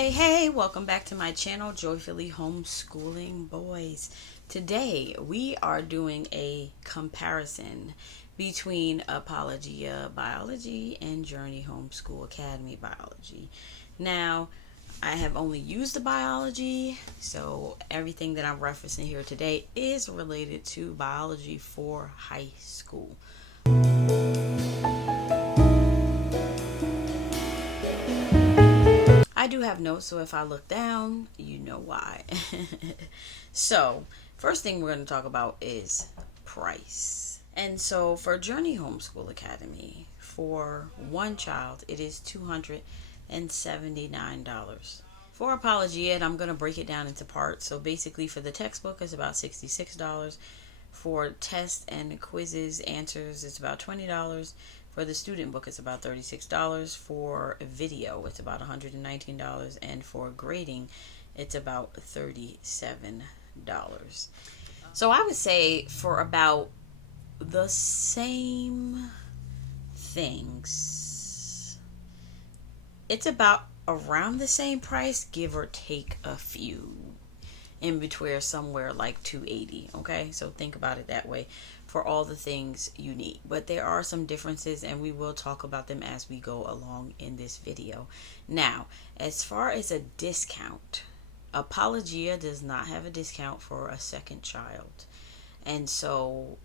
Hey, welcome back to my channel, Joyfully Homeschooling Boys. Today we are doing a comparison between Apologia Biology and Journey Homeschool Academy Biology. Now, I have only used the biology, so everything that I'm referencing here today is related to biology for high school. I do have notes, so if I look down, you know why. So, first thing we're going to talk about is price. And so, for Journey Homeschool Academy, for one child, it is $279. For Apologia, and I'm going to break it down into parts. So, basically, for the textbook, it's about $66. For tests and quizzes, answers, it's about $20. For the student book, it's about $36. For video, it's about $119. And for grading, it's about $37. So I would say for about the same things, it's about around the same price, give or take a few. In between, somewhere like $280. Okay, so think about it that way for all the things you need, but there are some differences and we will talk about them as we go along in this video. Now, as far as a discount, Apologia does not have a discount for a second child, and so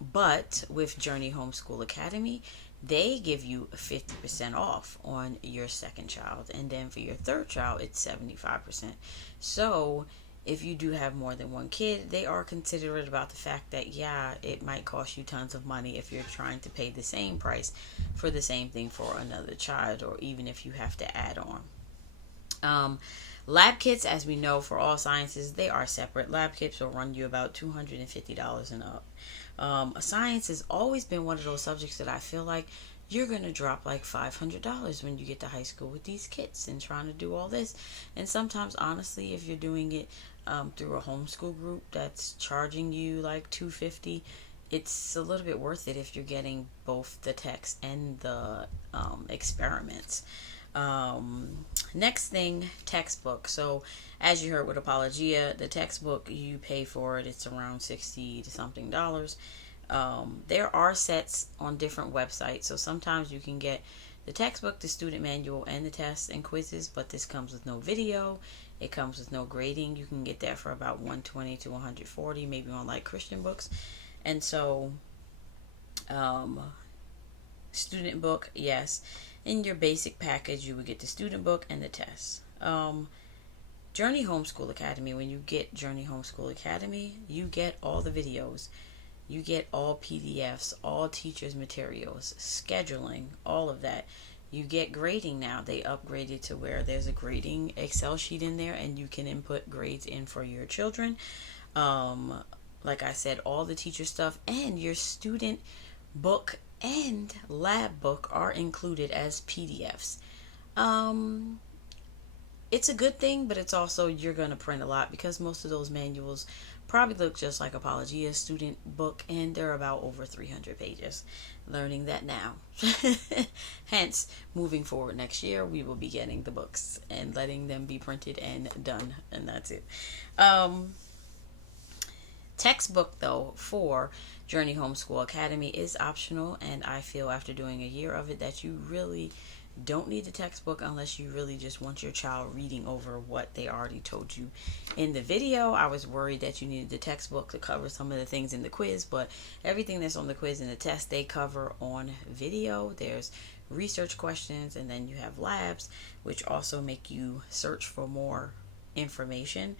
but with Journey Homeschool Academy, they give you 50% off on your second child, and then for your third child it's 75%. So if you do have more than one kid, they are considerate about the fact that it might cost you tons of money if you're trying to pay the same price for the same thing for another child, or even if you have to add on. Lab kits, as we know, for all sciences, they are separate. Lab kits will run you about $250 and up. Science has always been one of those subjects that I feel like you're going to drop like $500 when you get to high school with these kits and trying to do all this. And sometimes, honestly, if you're doing it through a homeschool group that's charging you like $250, it's a little bit worth it if you're getting both the text and the experiments. Next thing, textbook. So as you heard with Apologia, the textbook, you pay for it, it's around $60 to something dollars. There are sets on different websites, so sometimes you can get the textbook, the student manual, and the tests and quizzes, but this comes with no video. It comes with no grading. You can get that for about $120 to $140, maybe on like Christian books. And so student book, yes. In your basic package, you would get the student book and the tests. Journey Homeschool Academy, when you get Journey Homeschool Academy, you get all the videos. You get all PDFs, all teachers' materials, scheduling, all of that. You get grading now. They upgraded to where there's a grading Excel sheet in there and you can input grades in for your children. Like I said, all the teacher stuff and your student book and lab book are included as PDFs. It's a good thing, but it's also, you're going to print a lot because most of those manuals probably look just like Apologia's student book, and they're about over 300 pages. Learning that now. Hence, moving forward next year, we will be getting the books and letting them be printed and done, and that's it. Textbook, though, for Journey Homeschool Academy is optional, and I feel after doing a year of it that you really don't need the textbook unless you really just want your child reading over what they already told you in the video. I was worried that you needed the textbook to cover some of the things in the quiz, but everything that's on the quiz and the test, they cover on video. There's research questions, and then you have labs, which also make you search for more information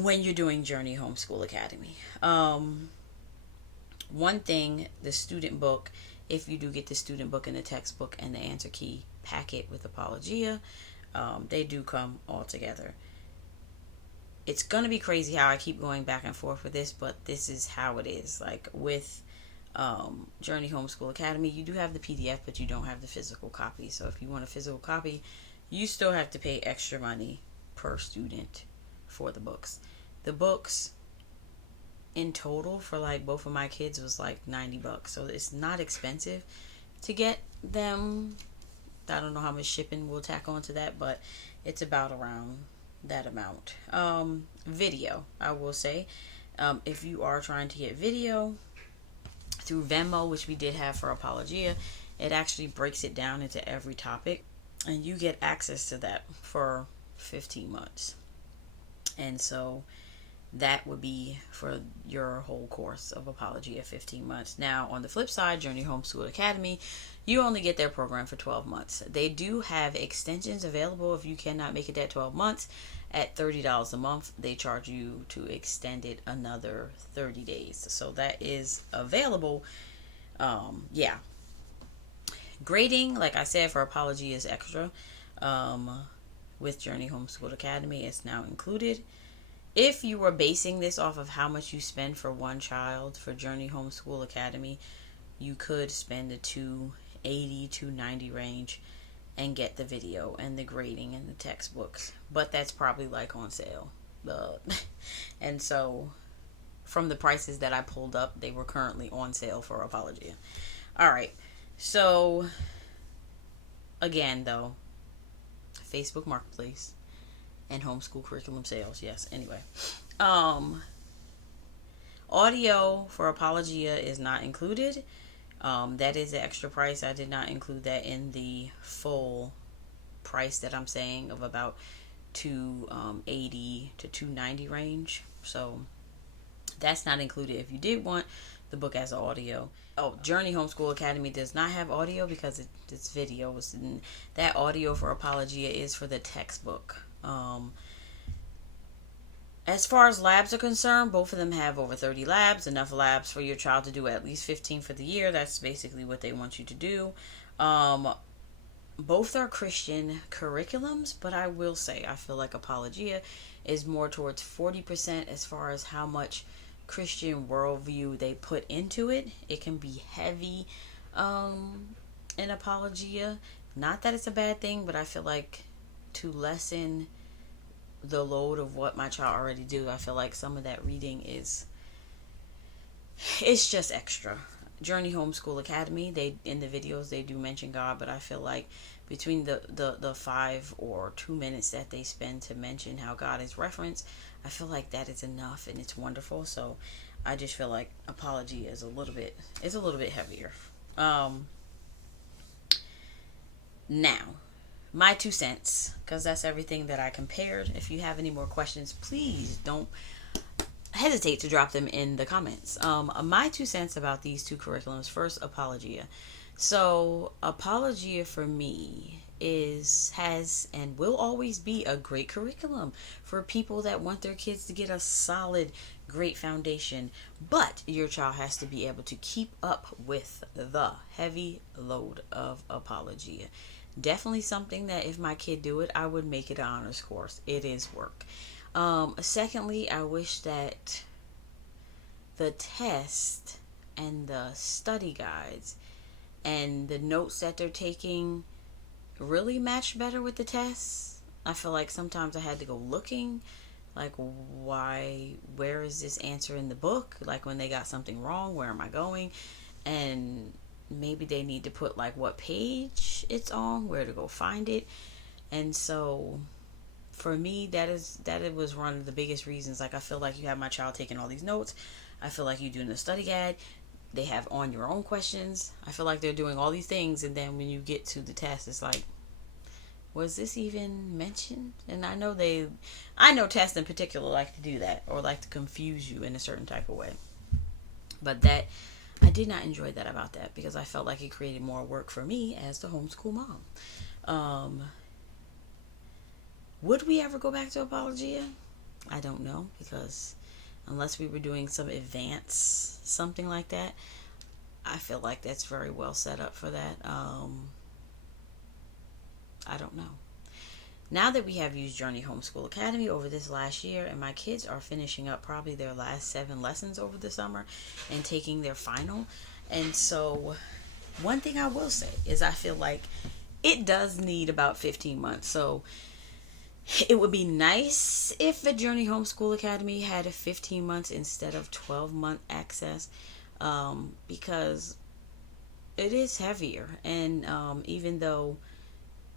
when you're doing Journey Homeschool Academy. One thing, the student book, if you do get the student book and the textbook and the answer key packet with Apologia, they do come all together. It's going to be crazy how I keep going back and forth with this, but this is how it is. Like with Journey Homeschool Academy, you do have the PDF, but you don't have the physical copy. So if you want a physical copy, you still have to pay extra money per student for the books. The books in total for like both of my kids was like $90, so it's not expensive to get them I don't know how much shipping we'll tack onto that, but it's about around that amount. Video, I will say, if you are trying to get video through Venmo, which we did have for Apologia, it actually breaks it down into every topic, and you get access to that for 15 months. And so that would be for your whole course of Apologia, 15 months. Now, on the flip side, Journey Homeschool Academy, you only get their program for 12 months. They do have extensions available if you cannot make it that 12 months. At $30 a month, they charge you to extend it another 30 days. So that is available. Yeah. Grading, like I said, for Apologia is extra. With Journey Homeschool Academy, it's now included. If you were basing this off of how much you spend for one child for Journey Homeschool Academy, you could spend the $280, $290 range and get the video and the grading and the textbooks. But that's probably like on sale. And so from the prices that I pulled up, they were currently on sale for Apologia. Alright, so again though, Facebook Marketplace and homeschool curriculum sales. Yes, anyway. Audio for Apologia is not included. That is the extra price. I did not include that in the full price that I'm saying of about $280 to $290 range. So that's not included if you did want the book as an audio. Oh, Journey Homeschool Academy does not have audio because it's videos, and that audio for Apologia is for the textbook. As far as labs are concerned, both of them have over 30 labs, enough labs for your child to do at least 15 for the year. That's basically what they want you to do. Both are Christian curriculums, but I will say I feel like Apologia is more towards 40% as far as how much Christian worldview they put into it. It can be heavy in Apologia. Not that it's a bad thing, but I feel like to lessen the load of what my child already do, I feel like some of that reading it's just extra. Journey Homeschool Academy, they in the videos they do mention God, but I feel like between the 5 or 2 minutes that they spend to mention how God is referenced, I feel like that is enough and it's wonderful. So I just feel like Apologia is a little bit heavier. Now, my 2 cents, because that's everything that I compared. If you have any more questions, please don't hesitate to drop them in the comments. My 2 cents about these 2 curriculums. First, Apologia. So Apologia for me has and will always be a great curriculum for people that want their kids to get a solid, great foundation. But your child has to be able to keep up with the heavy load of Apologia. Definitely something that if my kid do it, I would make it an honors course. It is work. Secondly, I wish that the test and the study guides and the notes that they're taking really matched better with the tests. I feel like sometimes I had to go looking, like where is this answer in the book? Like when they got something wrong, where am I going? And maybe they need to put like what page it's on, where to go find it. And so for me, that it was one of the biggest reasons. Like I feel like you have my child taking all these notes. I feel like you're doing a study guide. They have on your own questions. I feel like they're doing all these things, and then when you get to the test, it's like, was this even mentioned? And I know tests in particular like to do that, or like to confuse you in a certain type of way. But that I did not enjoy that about that, because I felt like it created more work for me as the homeschool mom. Would we ever go back to Apologia? I don't know, because unless we were doing some advanced something like that, I feel like that's very well set up for that. I don't know. Now that we have used Journey Homeschool Academy over this last year, and my kids are finishing up probably their last 7 lessons over the summer and taking their final. And so one thing I will say is I feel like it does need about 15 months. So it would be nice if the Journey Homeschool Academy had a 15 months instead of 12-month access, because it is heavier. And even though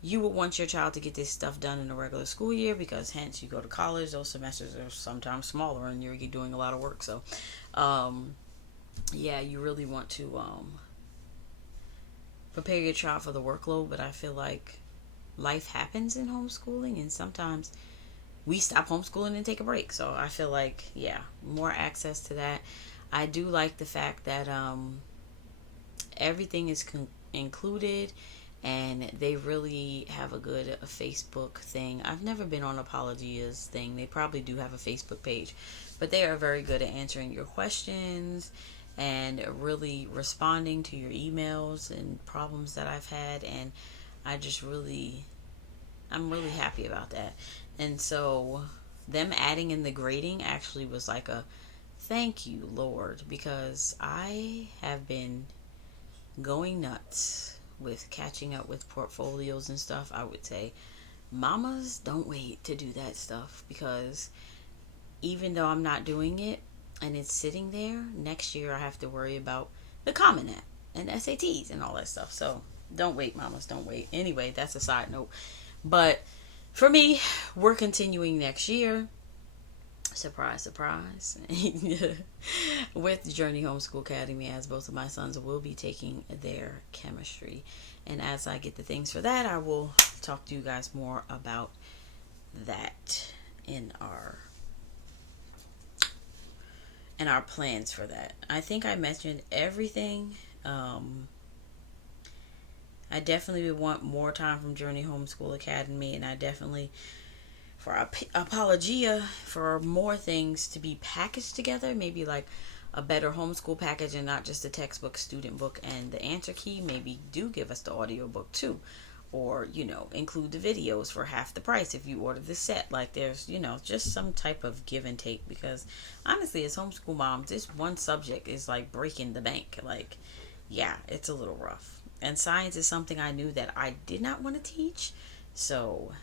you would want your child to get this stuff done in a regular school year, because hence you go to college, those semesters are sometimes smaller and you're doing a lot of work. So yeah, you really want to prepare your child for the workload. But I feel like life happens in homeschooling, and sometimes we stop homeschooling and take a break. So I feel like, yeah, more access to that. I do like the fact that everything is included, and they really have a good Facebook thing. I've never been on Apologia's thing. They probably do have a Facebook page, but they are very good at answering your questions and really responding to your emails and problems that I've had. And I'm really happy about that. And so them adding in the grading actually was like a thank you, Lord, because I have been going nuts with catching up with portfolios and stuff. I would say, mamas, don't wait to do that stuff, because even though I'm not doing it and it's sitting there, next year I have to worry about the Common App and SATs and all that stuff. So don't wait, mamas, don't wait. Anyway, that's a side note. But for me, we're continuing next year. Surprise, surprise. With Journey Homeschool Academy, as both of my sons will be taking their chemistry. And as I get the things for that, I will talk to you guys more about that in our plans for that. I think I mentioned everything. I definitely would want more time from Journey Homeschool Academy, and I definitely, for Apologia, for more things to be packaged together, maybe like a better homeschool package and not just the textbook, student book, and the answer key. Maybe do give us the audio book too, or include the videos for half the price if you order the set. Like, there's just some type of give and take, because honestly, as homeschool moms, this one subject is like breaking the bank. Like, yeah, it's a little rough. And science is something I knew that I did not want to teach. So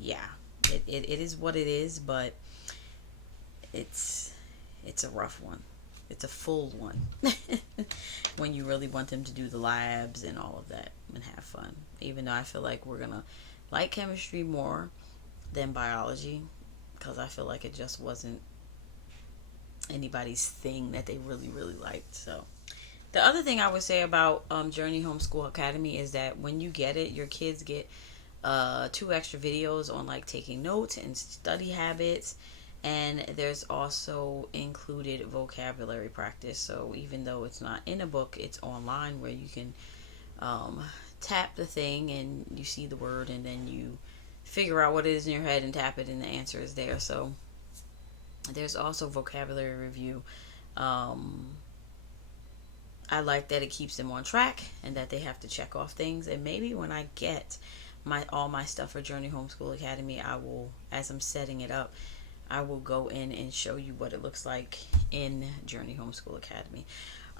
yeah, it is what it is, but it's a rough one. It's a full one when you really want them to do the labs and all of that and have fun. Even though I feel like we're gonna like chemistry more than biology, because I feel like it just wasn't anybody's thing that they really liked. So the other thing I would say about Journey Homeschool Academy is that when you get it, your kids get 2 extra videos on like taking notes and study habits. And there's also included vocabulary practice. So even though it's not in a book, it's online, where you can tap the thing and you see the word, and then you figure out what it is in your head and tap it, and the answer is there. So there's also vocabulary review. I like that it keeps them on track and that they have to check off things. And maybe when I get all my stuff for Journey Homeschool Academy, I will, as I'm setting it up, I will go in and show you what it looks like in Journey Homeschool Academy.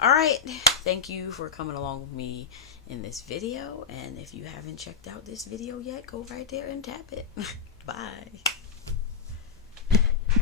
All right. Thank you for coming along with me in this video. And if you haven't checked out this video yet, go right there and tap it. Bye.